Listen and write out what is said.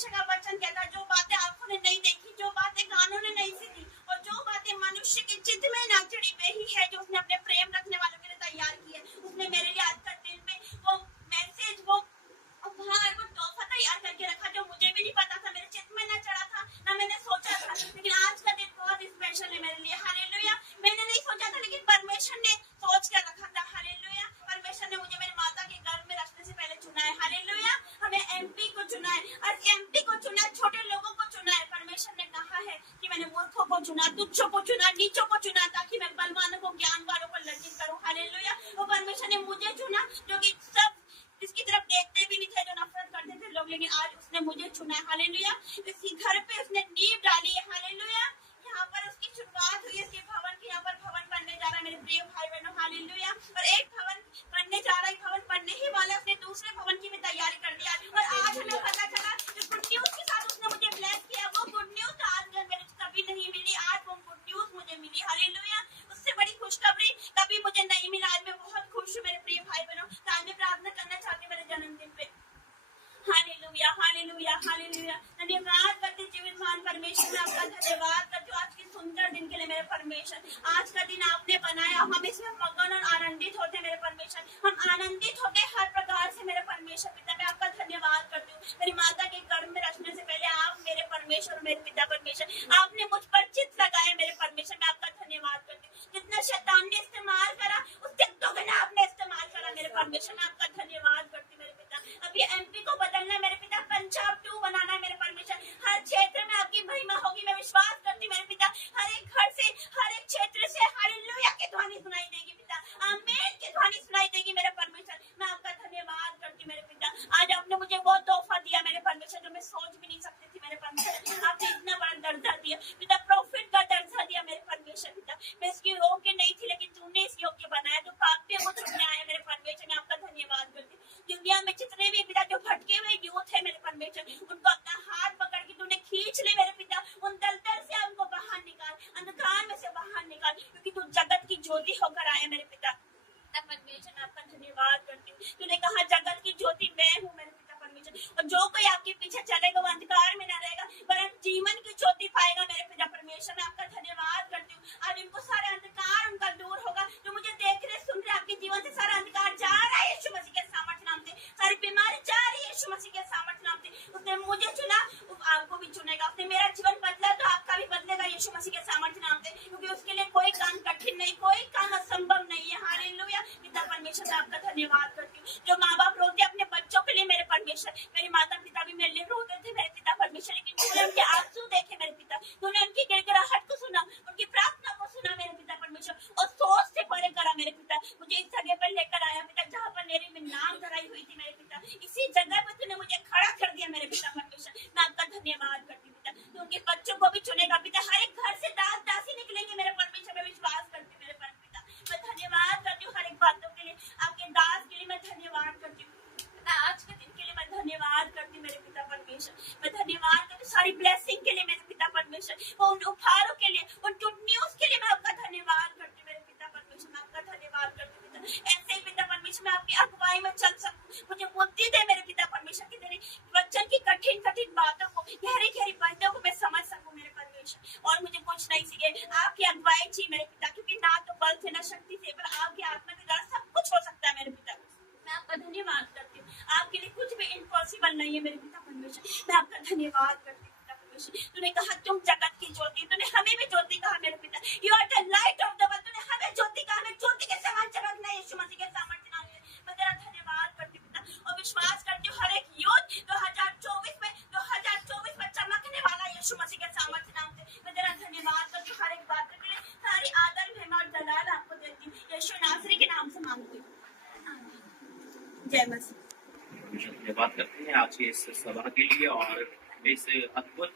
परमेश्वर का वचन कहता है, जो बातें आंखों ने नहीं देखी, जो बातें कानों ने नहीं सुनी और जो बातें मनुष्य के चित्त में ना चढ़ी, वही है जो उसने अपने प्रेम रखने वालों के लिए तैयार की है। उसने मेरे लिए आज का दिन में वो मैसेज, वो उपहार, वो तोहफा तैयार करके रखा, जो मुझे भी नहीं पता था, मेरे चित्त में ना चढ़ा था, ना मैंने सोचा था। लेकिन आज का दिन बहुत स्पेशल है मेरे लिए। हालेलुया। मैंने नहीं सोचा था, लेकिन परमेश्वर ने सोच कर रखा था। हालेलुया। परमेश्वर ने मुझे मेरी माता के गर्भ में रखने से पहले चुना है। हालेलुया। हमें एमपी को चुना है, और एमपी को चुना है, छोटे लोगों को चुना है। परमेश्वर ने कहा है कि मैंने मूर्खों को चुना, तुच्छों को चुना, नीचों को चुना, ताकि मैं बलवानों को, ज्ञान वालों को लज्जित करूं। हालेलुया। वो परमेश्वर ने मुझे चुना, जो कि सब इसकी तरफ देखते भी नहीं थे, जो नफरत करते थे लोग, लेकिन आज उसने मुझे चुना है। हालेलुया। इसी घर पे उसने नींव डाली है। हालेलुया। यहाँ पर उसकी शुरुआत हुई है, इसके भवन की। यहाँ पर भवन बनने जा रहा है मेरे प्रिय भाई बहनों। हालेलुया। और एक भवन बनने जा रहा है, भवन बनने ही वाला, उसने दूसरे भवन की भी तैयारी कर दिया। और आज हमें पता चला कि गुड न्यूज के साथ उसने मुझे ब्लेस किया। वो गुड न्यूज आज मेरे कभी नहीं मिली, आज वो गुड न्यूज मुझे मिली। हालेलुया। उससे बड़ी खुशखबरी कभी मुझे नहीं मिला। आज मैं बहुत खुश हूँ मेरे प्रिय भाई बहनों। आज मैं प्रार्थना करना चाहती हूँ मेरे जन्मदिन पे। Hallelujah, hallelujah, hallelujah. धन्यवाद करते जीवितमान परमेश्वर, आपका धन्यवाद करते आज के सुंदर दिन के लिए मेरे परमेश्वर। आज का दिन आपने बनाया, हम इसमें मगन और आनंदित होते मेरे परमेश्वर। हम आनंदित होते हर प्रकार से मेरे परमेश्वर। पिता, मैं आपका धन्यवाद करती हूँ। मेरी माता के गर्भ में रचने से पहले आप मेरे परमेश्वर और मेरे पिता परमेश्वर, आपने मुझ पर चित्त लगाए मेरे परमेश्वर। मैं आपका धन्यवाद करती हूँ। जितना शैतान ने इस्तेमाल करा, उससे दोगुना आपने इस्तेमाल करा मेरे परमेश्वर। मैं आपका धन्यवाद करती हूँ मेरे पिता। अब ये एमपी को बदलना मेरे पिता, पंजाब 2 बनाना मेरे परमेश्वर। हर क्षेत्र में आपकी महिमा होगी, मैं विश्वास करती मेरे पिता। हर एक घर से, हर एक क्षेत्र से हालेलुया की ध्वनि सुनाई देगी पिता, आमीन की ध्वनि सुनाई देगी मेरे परमेश्वर। मैं आपका धन्यवाद करती मेरे पिता। आज आपने मुझे वो तोहफा दिया मेरे परमेश्वर, जो मैं सोच भी नहीं सकती थी मेरे परमेश्वर। आपने इतना बड़ा दर्जा दिया पिता, प्रॉफिट का दर्जा दिया मेरे परमेश्वर। पिता, मैं इसकी योग्य नहीं थी, लेकिन तूने इस योग्य बनाया, तो पापी मुझ में आया मेरे परमेश्वर। मैं आपका धन्यवाद करती हूँ। दुनिया में जितने भी पिता जो भटके हुए यूथ है मेरे परमेश्वर, उनको अपना हाथ पकड़ के तूने खींच ले मेरे पिता। उन दलदल से उनको बाहर निकाल, अंधकार में से बाहर निकाल, क्योंकि तू जगत की ज्योति होकर आया मेरे पिता। परमेश्वर, मैं आपका धन्यवाद करती हूँ। तूने कहा जगत की ज्योति मैं हूँ मेरे पिता परमेश्वर, और जो कोई आपके पीछे चलेगा वो अंधकार में न रहेगा, वरन जीवन की ज्योति पाएगा मेरे पिता परमेश्वर। मैं आपका धन्यवाद करती हूँ। आज उनको सारे अंधकार उनका दूर होगा, जो मुझे देख रहे सुन रहे, आपके जीवन से सारा अंधकार जा रहा है यीशु मसीह के सामर्थ्य नाम से। सारी बीमारी जा रही है यीशु मसीह के सामर्थ्य नाम से। उसने मुझे चुना, आपको भी चुनेगा। उसने मेरा जीवन बदला, तो आपका भी बदलेगा यीशु मसीह के सामर्थ्य नाम से, क्योंकि उसके लिए कोई काम कठिन नहीं, कोई काम असंभव नहीं है। हालेलुया। पिता परमेश्वर, मैं आपका धन्यवाद करती हूँ। जो माँ बाप रोते अपने बच्चों के लिए मेरे परमेश्वर, मेरे माता पिता भी मेरे लिए रोते थे मेरे पिता परमेश्वर, लेकिन तूने उनके आंसू देखे मेरे पिता। तूने उनकी गिड़गिड़ाहट को सुना, उनकी प्रार्थना को सुना मेरे पिता परमेश्वर, और सोच से परे करा मेरे पिता। मुझे इस जगह पर लेकर आया पिता, जहाँ पर मेरी में नाम धराई हुई थी मेरे पिता। इसी जगह पर तूने मुझे खड़ा कर दिया मेरे पिता परमेश्वर। मैं आपका धन्यवाद करती हूँ पिता। तू उनके बच्चों को भी चुनेगा पिता। हर एक घर से दास दासी निकलेंगे मेरे परमेश्वर, मैं विश्वास करती हूँ मेरे पिता। मैं धन्यवाद करती हूँ हर एक बातों के लिए, आपके दास के लिए मैं धन्यवाद करती हूँ। आज के दिन के लिए मैं धन्यवाद करती हूँ मेरे पिता परमेश्वर। मैं धन्यवाद करती हूँ सारी ब्लेसिंग के लिए मेरे पिता परमेश्वर, उन उपहारों के लिए, उन गुड न्यूज के लिए मैं आपका धन्यवाद करती हूँ मेरे पिता परमेश्वर। मैं आपका धन्यवाद करती हूँ पिता। ऐसे ही पिता परमेश्वर मैं आपकी अगुवाई में चल सकूँ, मुझे बुद्धि दे मेरे पिता परमेश्वर की तेरी वचन की कठिन कठिन बातों को, गहरी गहरी बातों को मैं समझ सकूँ मेरे परमेश्वर। और मुझे कुछ नहीं चाहिए, आपकी अगुवाई चाहिए मेरे पिता, क्योंकि ना तो बल से ना शक्ति से, पर आपकी आत्मा के द्वारा सब कुछ हो सकता है मेरे पिता। मैं आपका धन्यवाद करती हूँ। आपके लिए कुछ भी इम्पॉसिबल नहीं है मेरे पिता परमेश्वर। मैं आपका धन्यवाद करती हूँ पिता परमेश्वर। तूने कहा तुम जगत की ज्योति, तूने हमें भी ज्योति कहा मेरे पिता। You are the light of the world, तूने हमें ज्योति कहा, हमें ज्योति के समान चमकना है यीशु मसीह के सामर्थ्य नाम से। मैं तेरा धन्यवाद करती हूँ पिता, और विश्वास करती हूँ हर एक यूथ 2024 में चमकने वाला यीशु मसीह के सामर्थ्य नाम से। मैं तेरा धन्यवाद करती हूँ हर एक बात के लिए। सारी आदर महिमा और दलाल आपको देती हूँ, यीशु नासरी के नाम से मांगती हूँ। जय मसीह। धन्यवाद करते हैं आज के इस सभा के लिए और इस अद्भुत